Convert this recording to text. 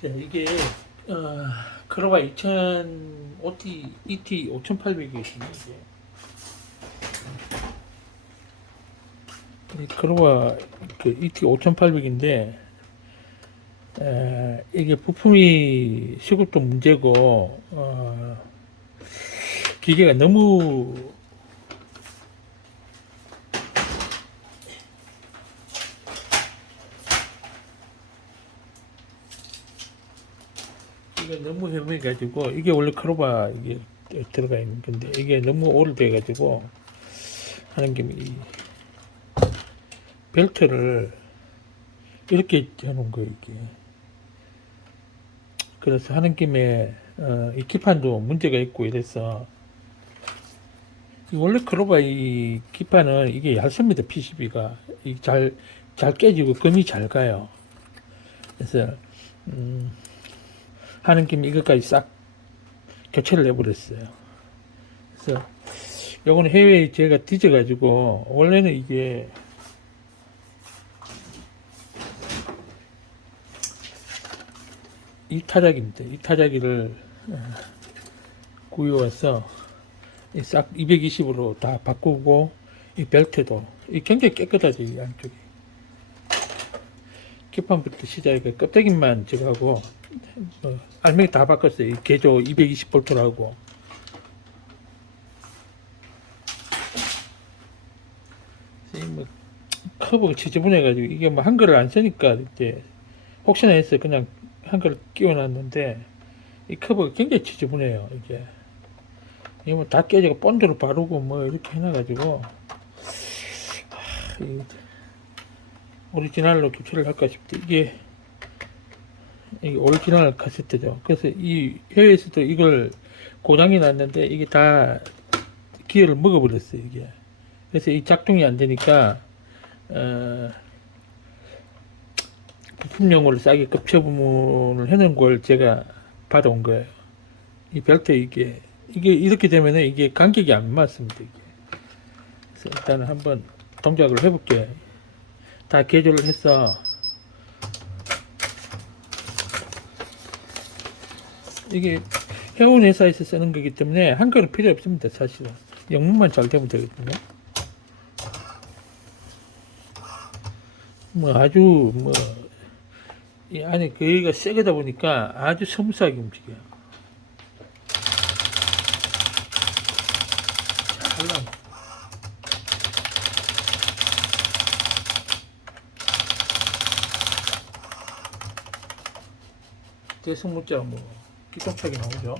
자, 이게 어, 크로바 2000 OT ET 5800이 있습니다. 크로바 그 ET 5800인데 에, 이게 부품이 시급도 문제고 어, 기계가 너무 이게 너무 헤매가지고 이게 원래 크로바 이게 들어가 있는 건데 이게 너무 오래돼가지고 하는 김에 이 벨트를 이렇게 해놓은 거예요 이게. 그래서 하는 김에 어, 이 기판도 문제가 있고 이래서 이 원래 크로바 이 기판은 이게 얇습니다 PCB가. 잘잘 깨지고 금이 잘 가요. 그래서 음, 하는 김에 이것까지 싹 교체를 해버렸어요. 그래서 요거는 해외에 제가 뒤져가지고 원래는 이게 이 타자기입니다. 이 타자기를 어, 구해와서 이싹 220으로 다 바꾸고 이 벨트도 이 굉장히 깨끗하죠 이 안쪽이 기판부터 시작해 껍데기만 저거 하고 뭐 알맹이 다 바꿨어요. 이 개조 220볼트라고. 뭐 커브가 지저분해가지고 이게 뭐 한글을 안 쓰니까 이제 혹시나 해서 그냥 한글 끼워놨는데 이 커브가 굉장히 지저분해요. 이게 이게 뭐다 깨지고 본드로 바르고 뭐 이렇게 해놔가지고 하, 이거 오리지널로 교체를 할까 싶대. 이게 이게 오리지널 카세트죠. 그래서 이 해외에서도 이걸 고장이 났는데 이게 다 기어를 먹어버렸어요. 이게. 그래서 이 작동이 안 되니까 어, 부품용으로 싸게 급처분을 해놓은 걸 제가 받아온 거예요. 이 벨트 이게 이게 이렇게 되면은 이게 간격이 안 맞습니다. 이게. 그래서 일단은 한번 동작을 해볼게요. 다 개조를 해서 이게 해운 회사에서 쓰는 거기 때문에 한글은 필요 없습니다 사실은. 영문만 잘 되면 되거든요. 뭐 아주 뭐 이 안에 거기가 세게다 보니까 아주 섬세하게 움직여요. 잘 나와. 대승문자 뭐 기똥차게 나오죠